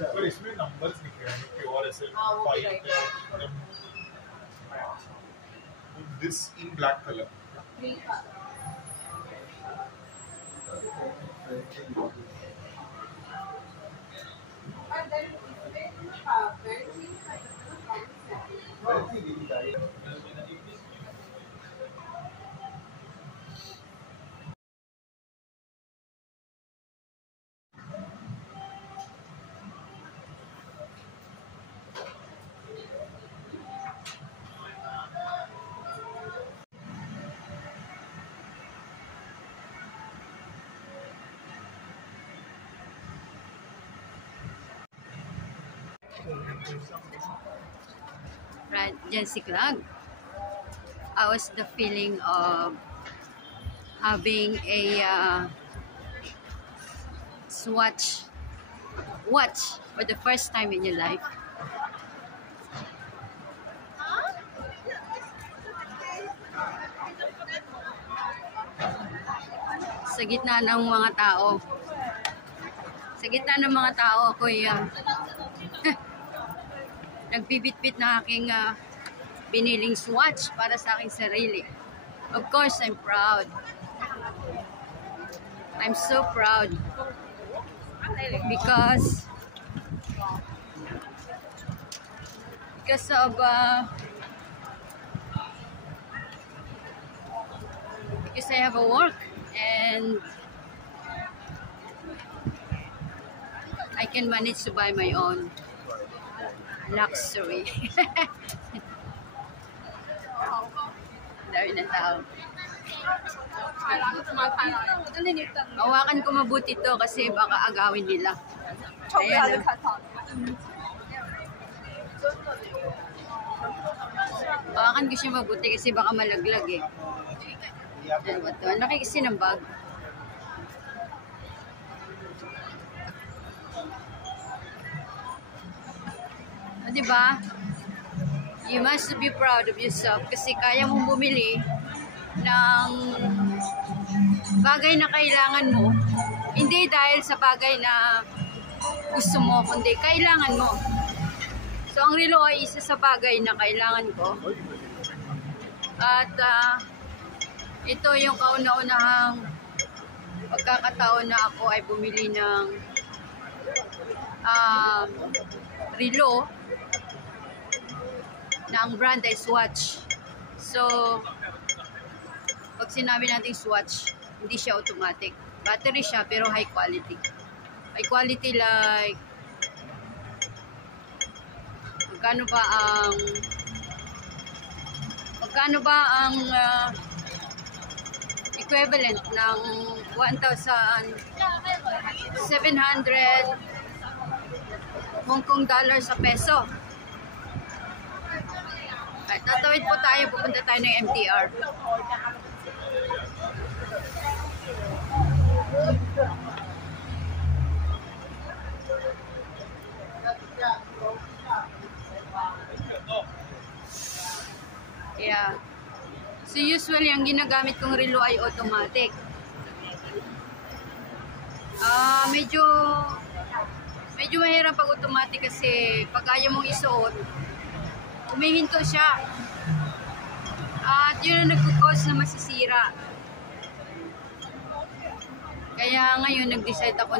पर इसमें नंबर्स लिखे हैं कि और ऐसे this in black color. Right, Jency Clag. I was the feeling of having a watch for the first time in your life. Sa gitna ng mga tao. Sa gitna ng mga tao, ako'y nagbibitbit na aking biniling swatch para sa aking sarili. Of course, I'm proud. I'm so proud because of because I have a work and I can manage to buy my own luxury. Dami ng tao. Hawakan ko mabuti to kasi baka agawin nila. Ayan. Hawakan ko siya mabuti kasi baka malaglag eh. Ano ba ito? Laki kasi ng bag. Diba? You must be proud of yourself kasi kaya mong bumili ng bagay na kailangan mo. Hindi dahil sa bagay na gusto mo, kundi kailangan mo. So, ang relo ay isa sa bagay na kailangan ko. At ito yung kauna-unahang pagkakataon na ako ay bumili ng relo na ang brand ay Swatch. So, pag sinabi natin Swatch, hindi siya automatic. Battery siya pero high quality. High quality like magkano ba ang equivalent ng 1,700 Hong Kong dollars sa peso. Ay, tatawid po tayo, pupunta tayo ng MTR. Yeah. So usually ang ginagamit kong relo ay automatic. Medyo mahirap pag automatic kasi pag ayaw mong isuot, humihinto siya. At yun ang nagkukos na masisira. Kaya ngayon nag-decide ako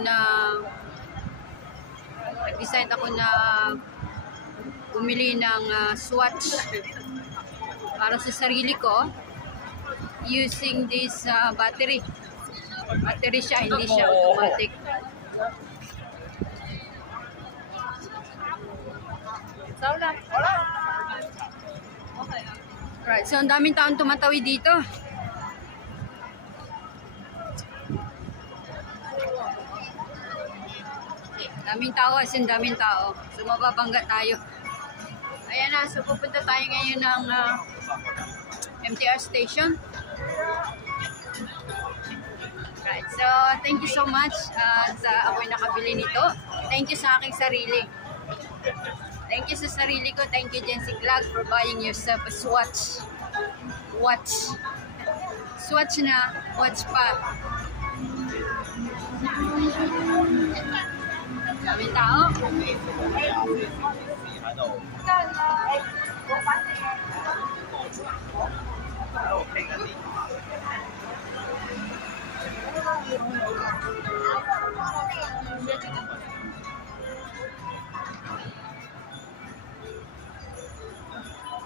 na bumili ng Swatch para sa sarili ko using this battery. Battery siya, hindi siya automatic. Right, so ang daming taon tumatawid dito. Daming tao, as in daming tao. So, mababangga tayo. Ayan na, so pupunta tayo ngayon ng MTR station. Right, so thank you so much sa ako'y nakabili nito. Thank you sa aking sarili. Thank you sa sarili ko. Thank you, Jency Clag, for buying yourself a Swatch. Swatch na, watch pa. Daming tao.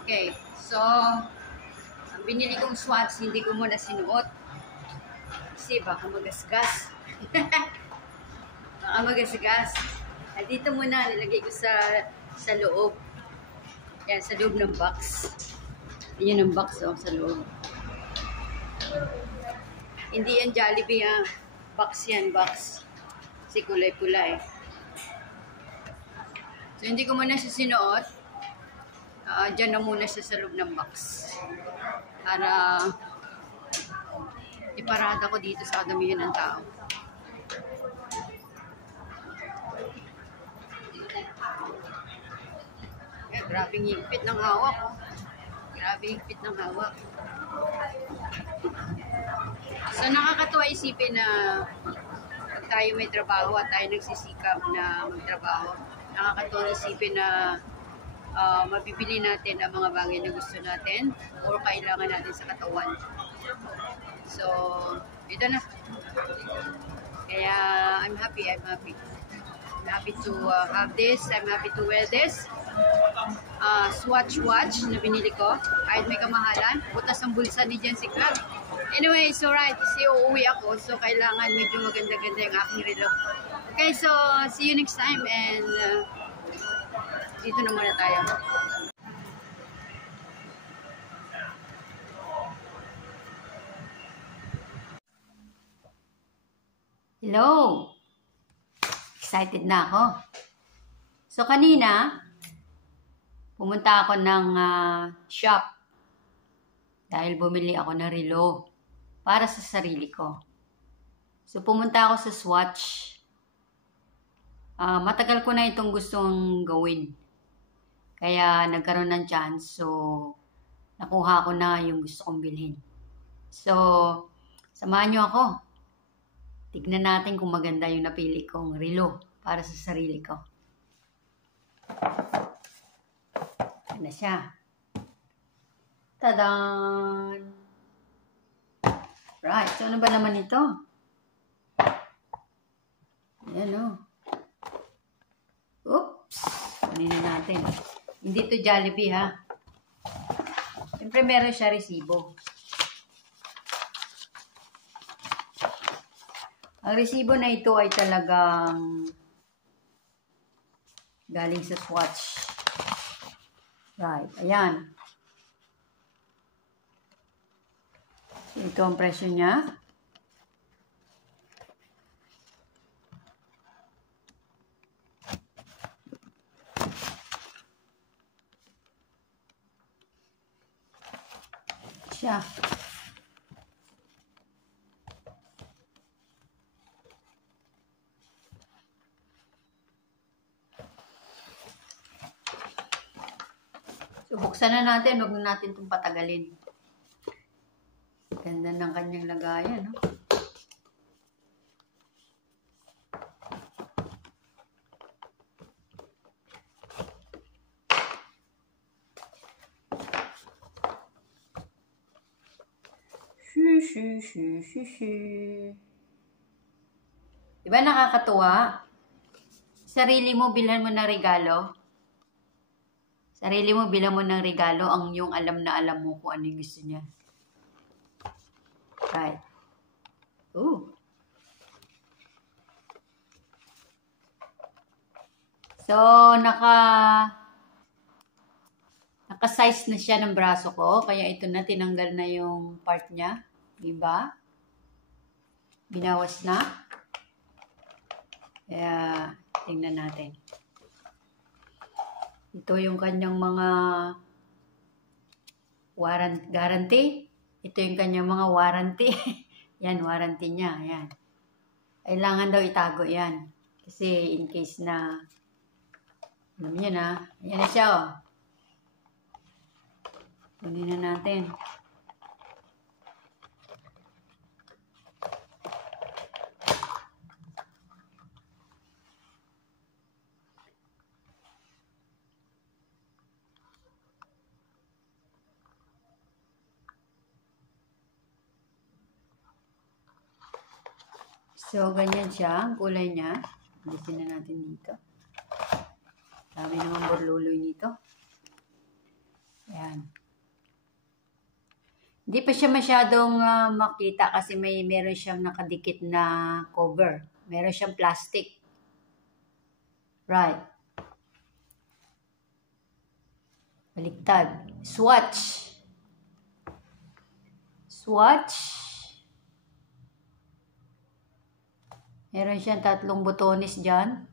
Okay, so ang binili kong Swatch, hindi ko muna sinuot kasi baka magasgas. Baka magasgas. At dito muna nilagay ko sa loob. Yan, sa loob ng box. Yan ang box, oh, sa loob. Hindi yan Jollibee, ha. Box yan, box. Kasi kulay-kulay. So, hindi ko muna siya sinuot. Diyan na muna siya sa loob ng box. Para iparada ko dito sa kadamihan ng tao. Grabe higpit ng hawak. Grabe higpit ng hawak. So, nakakatuwa isipin na pag tayo may trabaho at tayo nagsisikap na magtrabaho, nakakatuwa isipin na mabibili natin ang mga bagay na gusto natin o kailangan natin sa katawan. So, ito na. Kaya, I'm happy. I'm happy to have this. I'm happy to wear this. Swatch watch na binili ko. Kahit may kamahalan. Butas ang bulsa ni Jency Clag. Anyway, so right. Kasi uuwi ako. So, kailangan medyo maganda-ganda yung aking relo. Okay, so, see you next time. And, dito na muna tayo. Hello! Excited na ako. So, kanina, pumunta ako ng shop dahil bumili ako ng relo para sa sarili ko. So, pumunta ako sa Swatch. Matagal ko na itong gustong gawin. Kaya nagkaroon ng chance. So, nakuha ko na yung gusto kong bilhin. So, samahan nyo ako. Tignan natin kung maganda yung napili kong relo para sa sarili ko. Yan na siya. Tadaan! Right. So, ano ba naman ito? Ayan o. Oops! Kunin na natin. Hindi ito Jollibee, ha? Siyempre, meron siya resibo. Ang resibo na ito ay talagang galing sa Swatch. Right. Ayan. Ito ang presyo niya. Siya. So, buksan na natin. Huwag na natin itong patagalin. Ganda ng kanyang lagayan, no? Diba nakakatuwa? Sarili mo, bilhan mo ng regalo. Sarili mo, bilhan mo ng regalo ang yung alam na alam mo kung ano yung gusto niya. Right. Ooh. So, naka-size na siya ng braso ko. Kaya ito na, tinanggal na yung part niya. Diba? Binawas na. Kaya, tingnan natin. Ito yung kanyang mga guarantee. Ito yung kanyang mga warranty. Yan, warranty niya. Yan. Kailangan daw itago yan. Kasi in case na, alam niyo na, yan na siya, oh. Kunin na natin. So, ganyan siya. Ang kulay niya. Alisin na natin dito. Dami naman burluloy nito. Ayan. Hindi pa siya masyadong makita kasi meron siyang nakadikit na cover. Meron siyang plastic. Right. Baliktad. Swatch. Swatch. Meron siyang 3 botones dyan.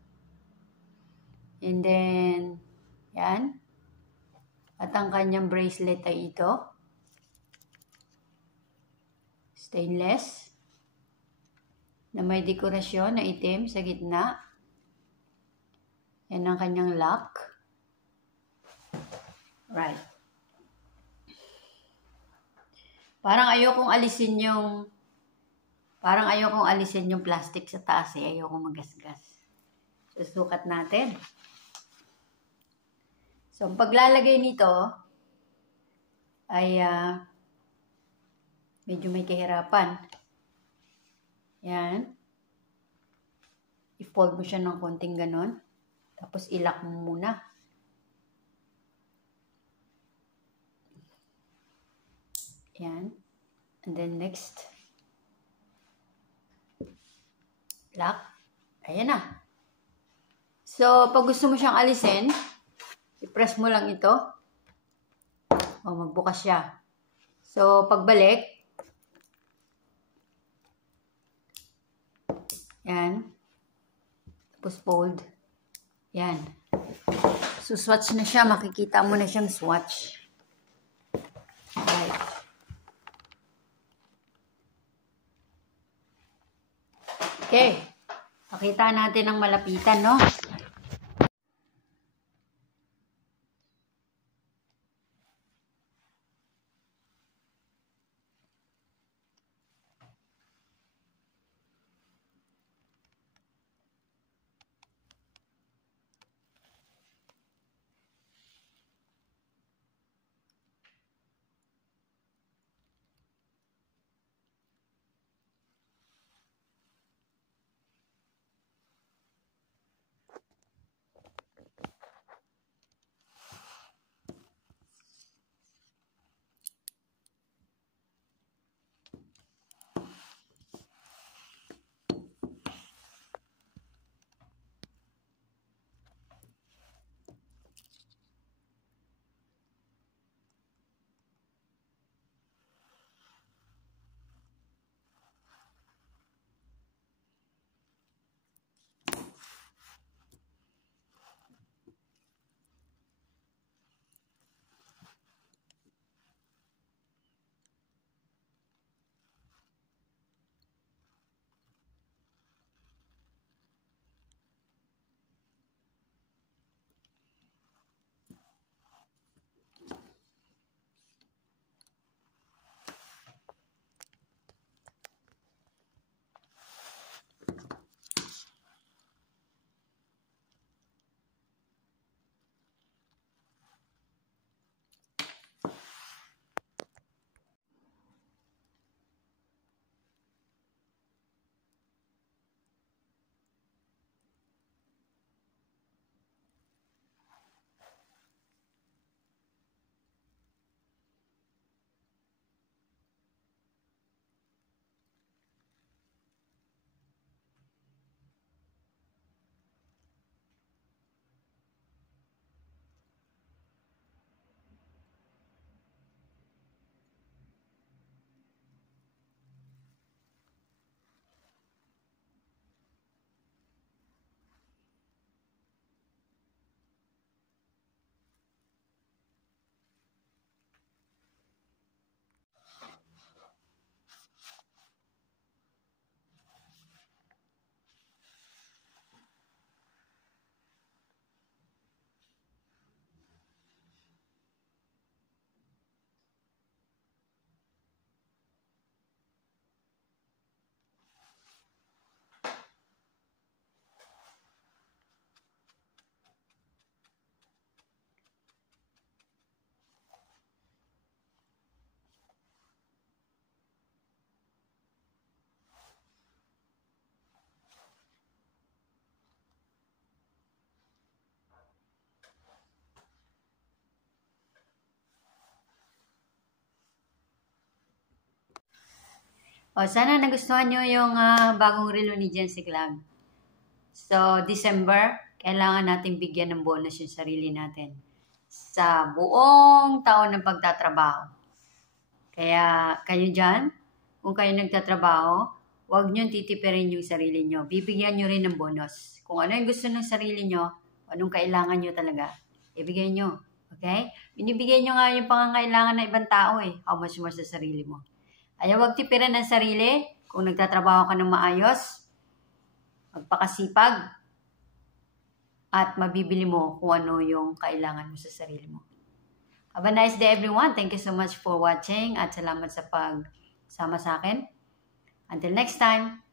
And then, yan. At ang kanyang bracelet ay ito. Stainless. Na may dekorasyon na itim sa gitna. Yan ang kanyang lock. Right. Parang ayokong alisin yung plastic sa taas eh. Ayokong magasgas. Susukat natin. So, ang paglalagay nito ay medyo may kahirapan. Yan. I-fold mo siya ng konting ganon. Tapos ilock mo muna. Yan. And then next. Lock. Ayan na. So, pag gusto mo siyang alisin, i-press mo lang ito. O, magbukas siya. So, pagbalik, yan. Tapos fold. Yan. So, swatch na siya. Makikita mo na siyang swatch. Right. Okay. Pakita natin ang malapitan, no? O, sana nagustuhan nyo yung bagong relo ni Jency Clag. So, December, kailangan nating bigyan ng bonus yung sarili natin sa buong taon ng pagtatrabaho. Kaya, kayo dyan, kung kayo nagtatrabaho, huwag nyo titipirin yung sarili nyo. Bibigyan nyo rin ng bonus. Kung ano yung gusto ng sarili nyo, anong kailangan nyo talaga, ibigay nyo. Okay? Binibigay nyo nga yung pangangailangan ng ibang tao eh. How much more sa sarili mo. Ayaw huwag tipiran ng sarili. Kung nagtatrabaho ka ng maayos, magpakasipag, at mabibili mo kung ano yung kailangan mo sa sarili mo. Have a nice day everyone. Thank you so much for watching at salamat sa pagsama sa akin. Until next time.